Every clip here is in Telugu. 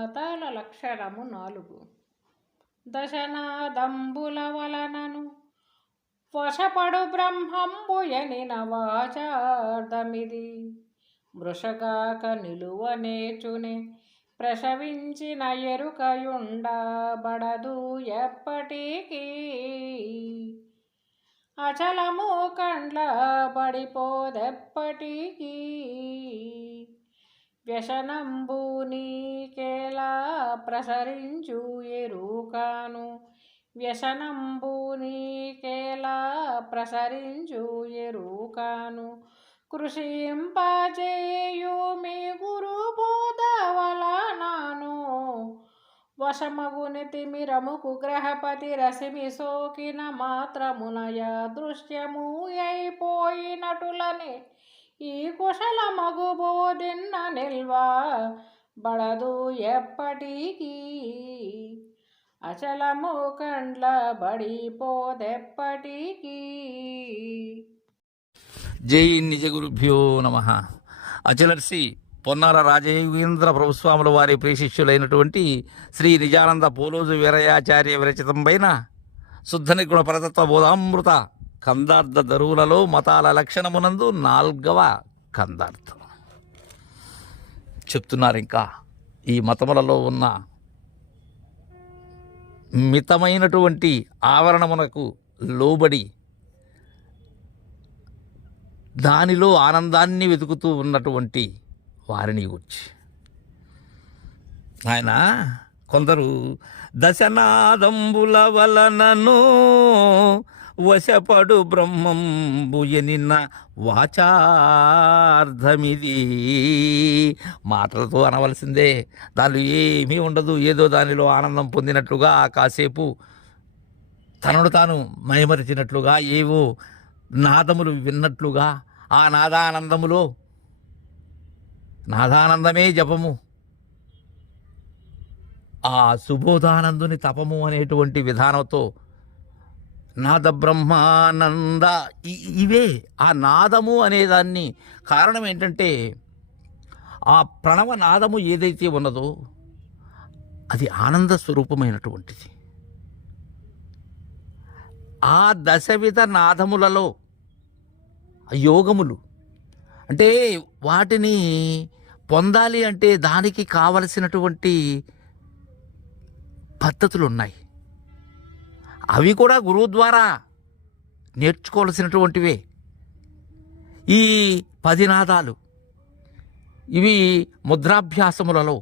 మతాల లక్షణము నాలుగు. దశనాదంబుల వలనను వశపడు బ్రహ్మంబుయని వాచార్థమిది మృషగాక నిలువనేచునే ప్రసవించిన ఎరుకయుండబడదు ఎప్పటికీ. అచలము కండ్ల పడిపోదెప్పటికీ వ్యసనంబు నీకేలా ప్రసరించు ఎరుకాను. వ్యసనంబు నీకేలా ప్రసరించు ఎరుకాను. కృషింపజేయు మీ గురు బోధవలనాను. వశమగుని తిమిరముకు గ్రహపతి రసిమి సోకిన మాత్రమునయ దృశ్యము అయిపోయినటులని ఈ కుశల మగు బోధిన్న నిల్వ బడదు ఎప్పటికీ. అచలము కండ్ల బడిపోదెప్పటికీ. జై నిజ గురుభ్యో నమ. అచలర్సి పొన్నాల రాజయోగేంద్ర ప్రభుస్వాముల వారి ప్రియశిష్యులైనటువంటి శ్రీ నిజానంద పోలోజు వీరయాచార్య విరచితంపైన శుద్ధ నిగుణ పరతత్వ బోధామృత కందార్థ దరువులలో మతాల లక్షణమునందు నాల్గవ కందార్థం. చెప్తున్నారు ఇంకా ఈ మతములలో ఉన్న మితమైనటువంటి ఆవరణమునకు లోబడి దానిలో ఆనందాన్ని వెతుకుతూ ఉన్నటువంటి వారిని గురించి. ఆయన కొందరు దశనాదంబుల వలనను వశపడు బ్రహ్మంబుయనిన్న వాచార్థమిది మాటలతో అనవలసిందే దానిలో ఏమీ ఉండదు. ఏదో దానిలో ఆనందం పొందినట్లుగా కాసేపు తనను తాను మైమరిచినట్లుగా ఏవో నాదములు విన్నట్లుగా ఆ నాదానందములో నాదానందమే జపము. ఆ సుబోధానందుని తపము అనేటువంటి విధానంతో నాద బ్రహ్మానంద ఇవే ఆ నాదము అనేదాన్ని కారణం ఏంటంటే ఆ ప్రణవ నాదము ఏదైతే ఉన్నదో అది ఆనంద స్వరూపమైనటువంటిది. ఆ దశవిధ నాదములలో యోగములు అంటే వాటిని పొందాలి అంటే దానికి కావలసినటువంటి పద్ధతులు ఉన్నాయి అవి కూడా గురువు ద్వారా నేర్చుకోవలసినటువంటివే. ఈ పది నాదాలు ఇవి ముద్రాభ్యాసములలో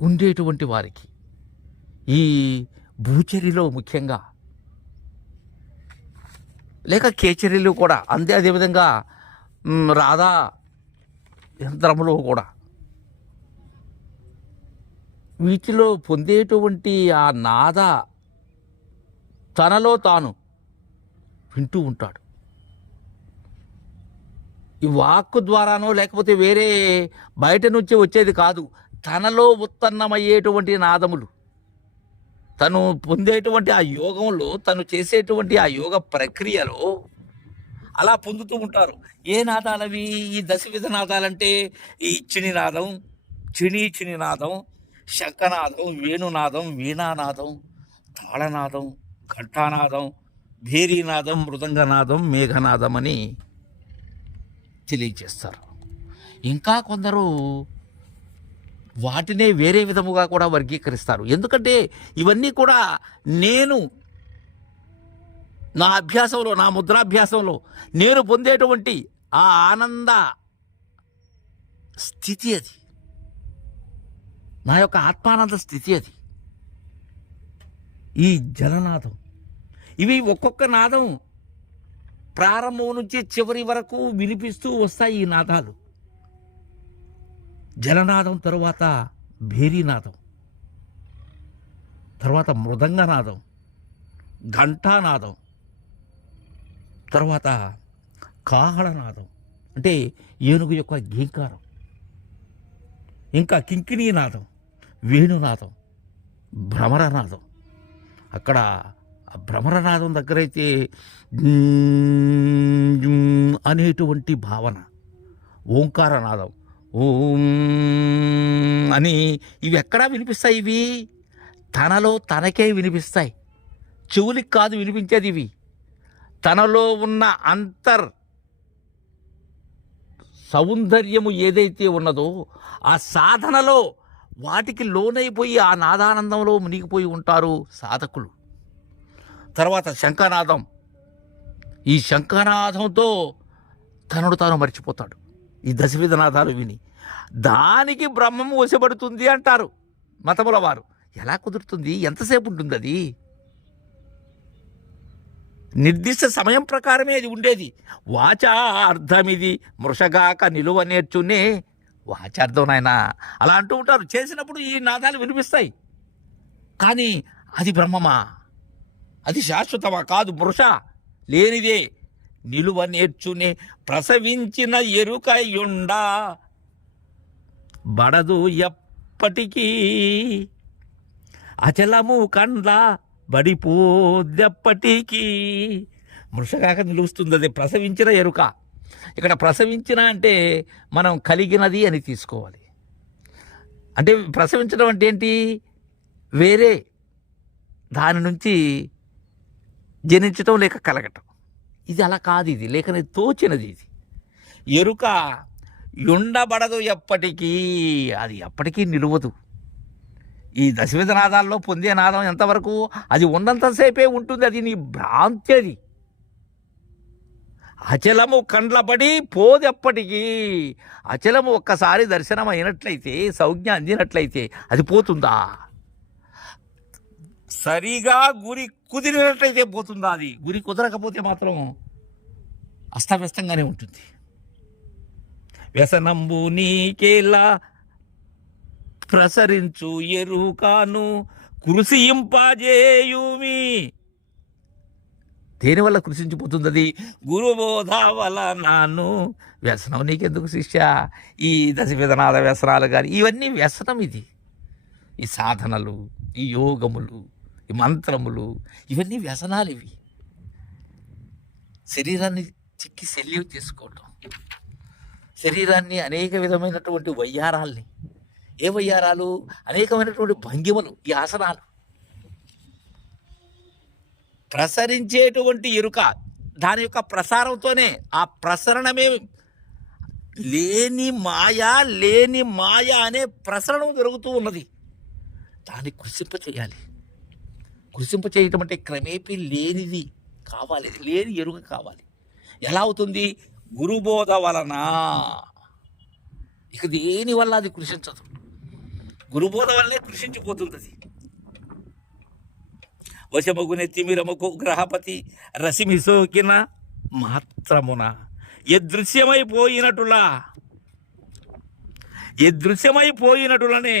ఉండేటువంటి వారికి ఈ భూచరిలో ముఖ్యంగా లేక కేచరీలు కూడా అంతే అదేవిధంగా రాధా యంత్రములో కూడా వీటిలో పొందేటువంటి ఆ నాద తనలో తాను వింటూ ఉంటాడు. ఈ వాక్కు ద్వారానో లేకపోతే వేరే బయట నుంచి వచ్చేది కాదు. తనలో ఉత్పన్నమయ్యేటువంటి నాదములు. తను పొందేటువంటి ఆ యోగంలో తను చేసేటువంటి ఆ యోగ ప్రక్రియలో అలా పొందుతూ ఉంటారు. ఏ నాదాలవి? ఈ దశవిధ నాదాలంటే ఈ ఇచ్చిని నాదం చిని చిని నాదం శంఖనాదం వేణునాదం వీణానాదం తాళనాదం ఘంటానాదం భేరీనాదం మృదంగనాదం మేఘనాదం అని తెలియజేస్తారు. ఇంకా కొందరు వాటినే వేరే విధముగా కూడా వర్గీకరిస్తారు. ఎందుకంటే ఇవన్నీ కూడా నేను నా అభ్యాసంలో నా ముద్రాభ్యాసంలో నేను పొందేటువంటి ఆ ఆనంద స్థితి అది. నా యొక్క ఆత్మానంద స్థితి అది. ఈ జలనాదం. ఇవి ఒక్కొక్క నాదం ప్రారంభం నుంచి చివరి వరకు వినిపిస్తూ వస్తాయి ఈ నాదాలు. జలనాదం తరువాత భేరీనాదం తర్వాత మృదంగనాదం ఘంటానాదం తర్వాత కాహళనాదం అంటే ఏనుగు యొక్క గీంకారం ఇంకా కింకిణీనాదం వేణునాదం భ్రమరనాదం. అక్కడ ఆ భ్రమరనాదం దగ్గరైతే అనేటువంటి భావన ఓంకారనాదం ఓం అని ఇవి ఎక్కడా వినిపిస్తాయి ఇవి తనలో తనకే వినిపిస్తాయి చెవులికి కాదు వినిపించేది ఇవి తనలో ఉన్న అంతర్ సౌందర్యము ఏదైతే ఉన్నదో ఆ సాధనలో వాటికి లోనైపోయి ఆ నాదానందంలో మునిగిపోయి ఉంటారు సాధకులు. తర్వాత శంఖనాదం. ఈ శంఖనాదంతో తనడు తాను మర్చిపోతాడు. ఈ దశవిధనాథాలు విని దానికి బ్రహ్మం వశపడుతుంది అంటారు మతముల వారు. ఎలా కుదురుతుంది? ఎంతసేపు ఉంటుంది అది? నిర్దిష్ట సమయం ప్రకారమే అది ఉండేది. వాచార్థమిది మృషగాక నిలువ నేర్చునే వాచార్థం నాయన. అలా అంటూ ఉంటారు. చేసినప్పుడు ఈ నాదాలు వినిపిస్తాయి. కానీ అది బ్రహ్మమా? అది శాశ్వతమా కాదు మృష లేనిదే నిలువ నేర్చునే ప్రసవించిన ఎరుకయుండ బడదు ఎప్పటికీ అచలము కండ్ల బడిపోదెప్పటికీ. మృషగాక నిలుస్తుంది అది ప్రసవించిన ఎరుక. ఇక్కడ ప్రసవించిన అంటే మనం కలిగినది అని తీసుకోవాలి. అంటే ప్రసవించడం అంటే ఏంటి? వేరే దాని నుంచి జనించటం లేక కలగటం. ఇది అలా కాదు ఇది. లేకనే తోచినది ఇది. ఎరుక ఉండబడదు ఎప్పటికీ. అది ఎప్పటికీ నిలవదు. ఈ దశవిధ నాదాల్లో పొందే నాదం ఎంతవరకు? అది ఉన్నంతసేపే ఉంటుంది. అది నీ భ్రాంతి అది. అచలము కండ్లపడి పోదెప్పటికీ అచలము ఒక్కసారి దర్శనం అయినట్లయితే సౌజ్ఞ అందినట్లయితే అది పోతుందా? సరిగా గురి కుదిరినట్లయితే పోతుందా అది? గురి కుదరకపోతే మాత్రం అస్తవ్యస్తంగానే ఉంటుంది. వ్యసనంబు నీకేలా ప్రసరించు ఎరుకాను కృషింపజేయుమి దేనివల్ల కృషించిపోతుంది అది గురుబోధ వలనాను వ్యసనం నీకెందుకు శిష్య? ఈ దశవిధనాద వ్యసనాలు కానీ ఇవన్నీ వ్యసనం ఇది. ఈ సాధనలు ఈ యోగములు ఈ మంత్రములు ఇవన్నీ వ్యసనాలు ఇవి. శరీరాన్ని చిక్కి శల్యం చేసుకోవటం. శరీరాన్ని అనేక విధమైనటువంటి వయ్యారాల్ని ఏ వయ్యారాలు? అనేకమైనటువంటి భంగిమలు ఈ ఆసనాలు. ప్రసరించేటువంటి ఎరుక దాని యొక్క ప్రసారంతోనే ఆ ప్రసరణమే లేని మాయా లేని మాయా అనే ప్రసరణం జరుగుతూ ఉన్నది. దాన్ని కృషింప చేయాలి. కృషింప చేయటం అంటే క్రమేపీ లేనిది కావాలి. లేని ఎరుక కావాలి. ఎలా అవుతుంది? గురుబోధ వలన. ఇక దేని వల్ల అది కృషించదు? గురుబోధ వల్లనే కృషించిపోతుంది అది వశమగునే తిమిరముకు గ్రహపతి రసిమి సోకిన మాత్రమున ఎదృశ్యమైపోయినటులా ఎదృశ్యమైపోయినటులనే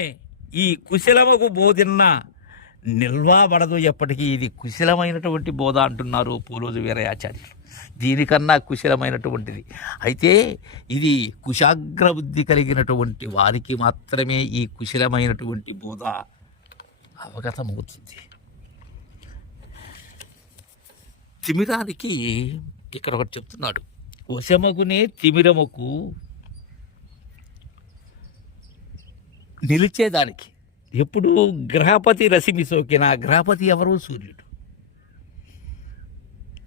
ఈ కుశలముకు బోధిన్న నిల్వబడదు ఎప్పటికీ ఇది కుశలమైనటువంటి బోధ అంటున్నారు పూలోజు వీరయాచార్యులు దీనికన్నా కుశలమైనటువంటిది అయితే ఇది కుశాగ్ర బుద్ధి కలిగినటువంటి వారికి మాత్రమే ఈ కుశలమైనటువంటి బోధ అవగతమవుతుంది తిమిరానికి ఇక్కడ ఒకటి చెప్తున్నాడు. వశమగునే తిమిరముకు నిలిచేదానికి. ఎప్పుడు గ్రహపతి రసిమి సోకిన గ్రహపతి ఎవరు సూర్యుడు.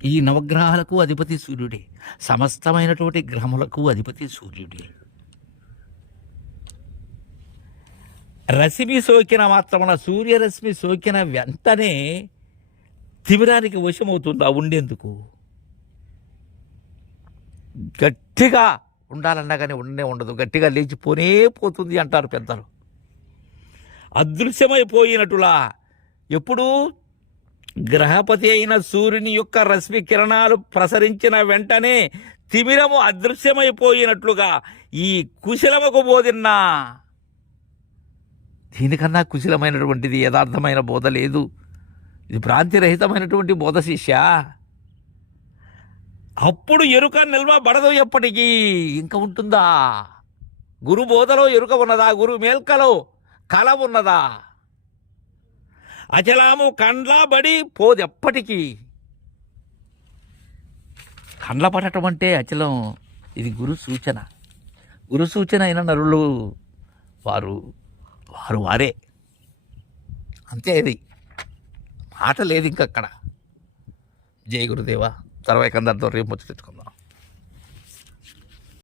ఈ నవగ్రహాలకు అధిపతి సూర్యుడే. సమస్తమైనటువంటి గ్రహములకు అధిపతి సూర్యుడే. రశ్మి సోకిన మాత్రమున సూర్యరశ్మి సోకిన వెంటనే తిమిరానికి వశమవుతుందా ఉండేందుకు. గట్టిగా ఉండాలన్నా కానీ ఉండనే ఉండదు. గట్టిగా లేచిపోనే పోతుంది అంటారు పెద్దలు. అదృశ్యమైపోయినట్టులా ఎప్పుడు గ్రహపతి అయిన సూర్యుని యొక్క రశ్మి కిరణాలు ప్రసరించిన వెంటనే తిమిరము అదృశ్యమైపోయినట్లుగా ఈ కుశలముకు బోధిన్నా. దీనికన్నా కుశలమైనటువంటిది యథార్థమైన బోధ లేదు. ఇది భ్రాంతిరహితమైనటువంటి బోధ శిష్య? అప్పుడు ఎరుక నిల్వ బడదు ఎప్పటికీ. ఇంకా ఉంటుందా? గురు బోధలో ఎరుక ఉన్నదా? గురు మేల్కలో కల ఉన్నదా? అచలాము కండ్లాబడి పోదెప్పటికీ. కండ్ల పడటం అంటే అచలం. ఇది గురు సూచన. గురు సూచన అయిన నరులు వారు వారు వారే. అంతే ఇది. మాట లేదు ఇంక అక్కడ గురుదేవ తర్వాత అందరితో రేపు ముచ్చటించుకుందాం.